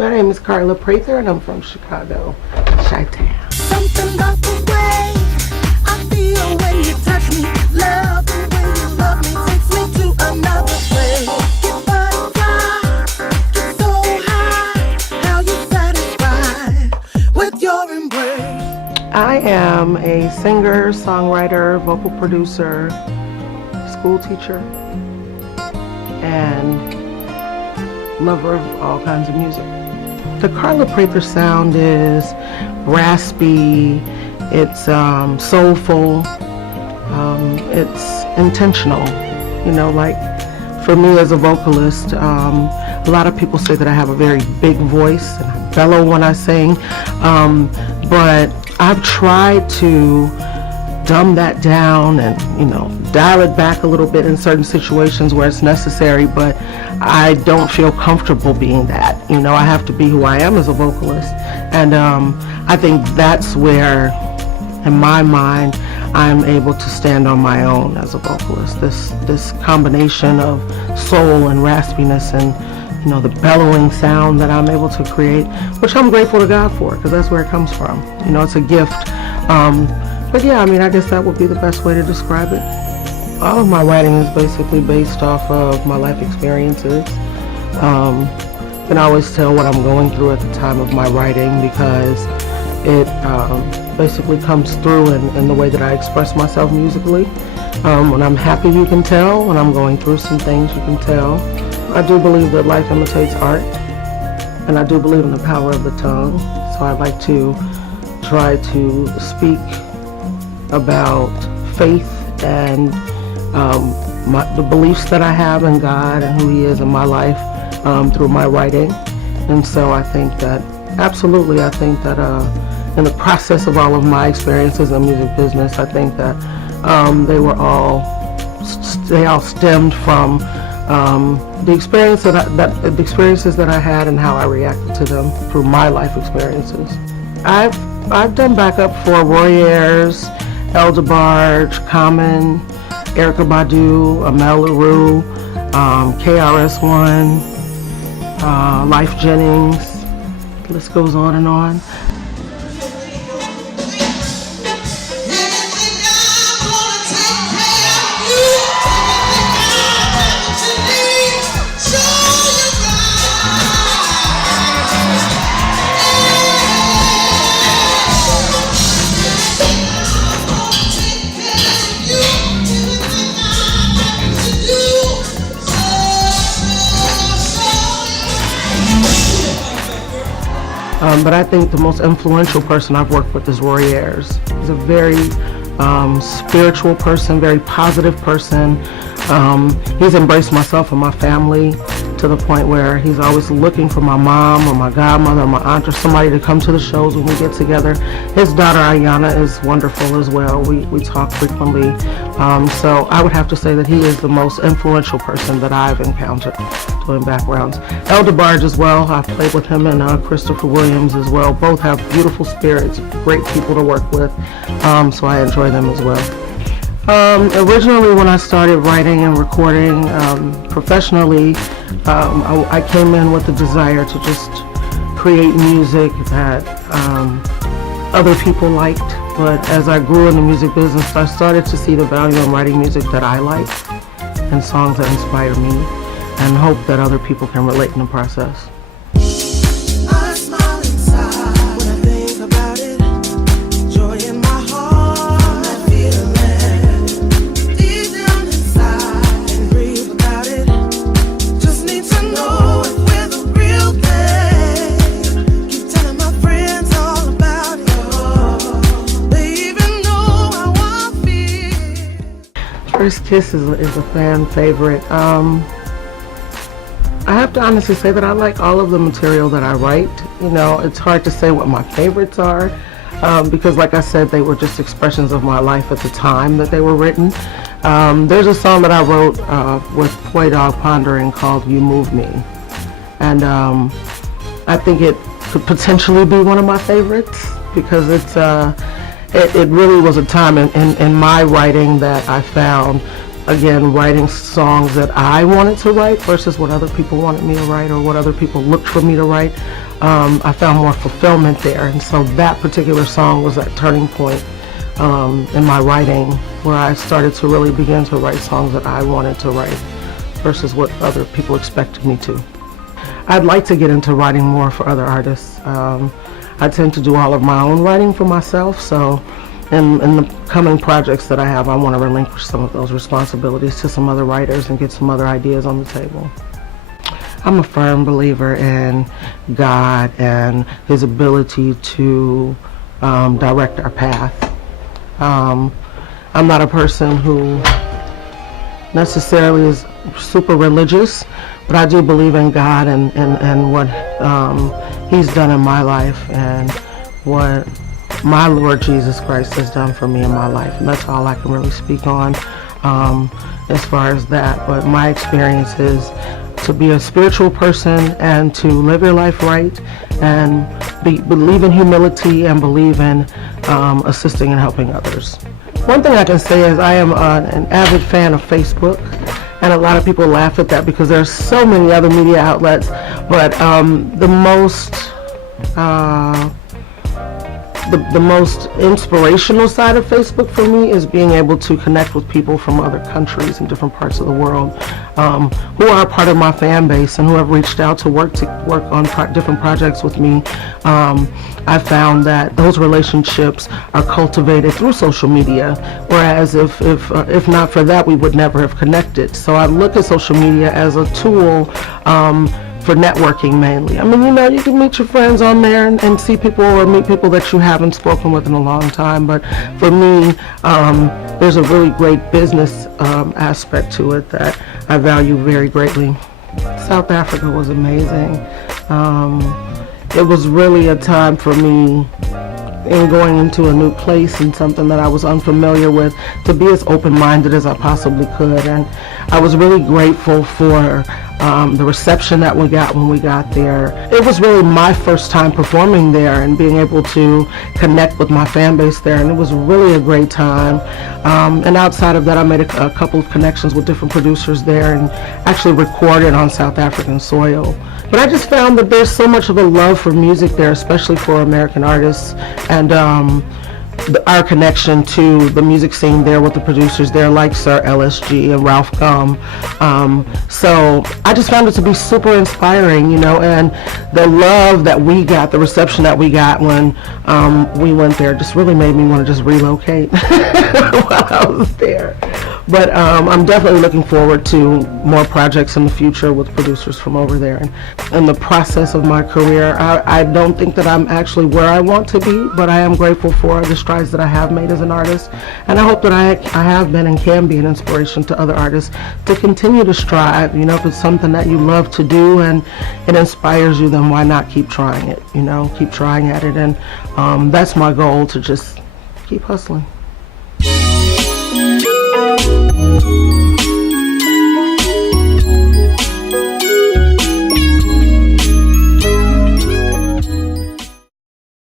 My name is Carla Prather and I'm from Chicago, Chi-Town. Something about the way I feel when you touch me. Love the way you love me takes me to another place. Get butterfly, get so high. How you satisfy with your embrace. I am a singer, songwriter, vocal producer, school teacher, and lover of all kinds of music. The Carla Prather sound is raspy, it's soulful, it's intentional. You know, like for me as a vocalist, a lot of people say that I have a very big voice and I bellow when I sing, but I've tried to dumb that down and, you know, dial it back a little bit in certain situations where it's necessary, but I don't feel comfortable being that. You know, I have to be who I am as a vocalist, and I think that's where, in my mind, I'm able to stand on my own as a vocalist. This combination of soul and raspiness and, you know, the bellowing sound that I'm able to create, which I'm grateful to God for, because that's where it comes from. You know, it's a gift. But yeah, I mean, I guess that would be the best way to describe it. All of my writing is basically based off of my life experiences. You can always tell what I'm going through at the time of my writing because it basically comes through in the way that I express myself musically. When I'm happy, you can tell. When I'm going through some things, you can tell. I do believe that life imitates art, and I do believe in the power of the tongue. So I like to try to speak about faith and the beliefs that I have in God and who He is in my life through my writing. And so I think that, absolutely, I think that in the process of all of my experiences in the music business, I think that they all stemmed from the experiences that I had and how I reacted to them through my life experiences. I've done backup for Roy Ayers, El DeBarge, Common, Erykah Badu, Amel LaRue, KRS-One, Life Jennings. The list goes on and on. But I think the most influential person I've worked with is Roy Ayers. He's a very spiritual person, very positive person. He's embraced myself and my family to the point where he's always looking for my mom or my godmother or my aunt or somebody to come to the shows when we get together. His daughter Ayana is wonderful as well. We talk frequently. So I would have to say that he is the most influential person that I've encountered doing backgrounds. El DeBarge as well. I've played with him and Christopher Williams as well. Both have beautiful spirits, great people to work with. So I enjoy them as well. Originally, when I started writing and recording professionally, I came in with the desire to just create music that other people liked. But as I grew in the music business, I started to see the value in writing music that I like and songs that inspire me, and hope that other people can relate in the process. First Kiss is a fan favorite. I have to honestly say that I like all of the material that I write. You know, it's hard to say what my favorites are because, like I said, they were just expressions of my life at the time that they were written. There's a song that I wrote with Poi Dog Pondering called You Move Me. And I think it could potentially be one of my favorites because it really was a time in my writing that I found again, writing songs that I wanted to write versus what other people wanted me to write or what other people looked for me to write. I found more fulfillment there, and so that particular song was that turning point in my writing, where I started to really begin to write songs that I wanted to write versus what other people expected me to. I'd like to get into writing more for other artists. I tend to do all of my own writing for myself, so in the coming projects that I have, I want to relinquish some of those responsibilities to some other writers and get some other ideas on the table. I'm a firm believer in God and His ability to direct our path. I'm not a person who necessarily is super religious, but I do believe in God and what He's done in my life and what my Lord Jesus Christ has done for me in my life, and that's all I can really speak on as far as that. But my experience is to be a spiritual person and to live your life right and believe in humility and believe in assisting and helping others. One thing I can say is I am an avid fan of Facebook, and a lot of people laugh at that because there are so many other media outlets, but the most inspirational side of Facebook for me is being able to connect with people from other countries and different parts of the world who are a part of my fan base and who have reached out to work on different projects with me. I found that those relationships are cultivated through social media, whereas if not for that, we would never have connected. So I look at social media as a tool for networking mainly. I mean, you can meet your friends on there and see people or meet people that you haven't spoken with in a long time, but for me, there's a really great business aspect to it that I value very greatly. South Africa was amazing. It was really a time for me in going into a new place and something that I was unfamiliar with to be as open-minded as I possibly could, and I was really grateful for the reception that we got when we got there. It was really my first time performing there and being able to connect with my fan base there, and it was really a great time. And outside of that, I made a couple of connections with different producers there and actually recorded on South African soil. But I just found that there's so much of a love for music there, especially for American artists, and our connection to the music scene there with the producers there like Sir LSG and Ralph Gum. So I just found it to be super inspiring, and the love that we got, the reception that we got when we went there just really made me want to just relocate while I was there. But I'm definitely looking forward to more projects in the future with producers from over there. And in the process of my career, I don't think that I'm actually where I want to be, but I am grateful for the strides that I have made as an artist. And I hope that I have been and can be an inspiration to other artists to continue to strive. If it's something that you love to do and it inspires you, then why not keep trying it? Keep trying at it. And that's my goal, to just keep hustling.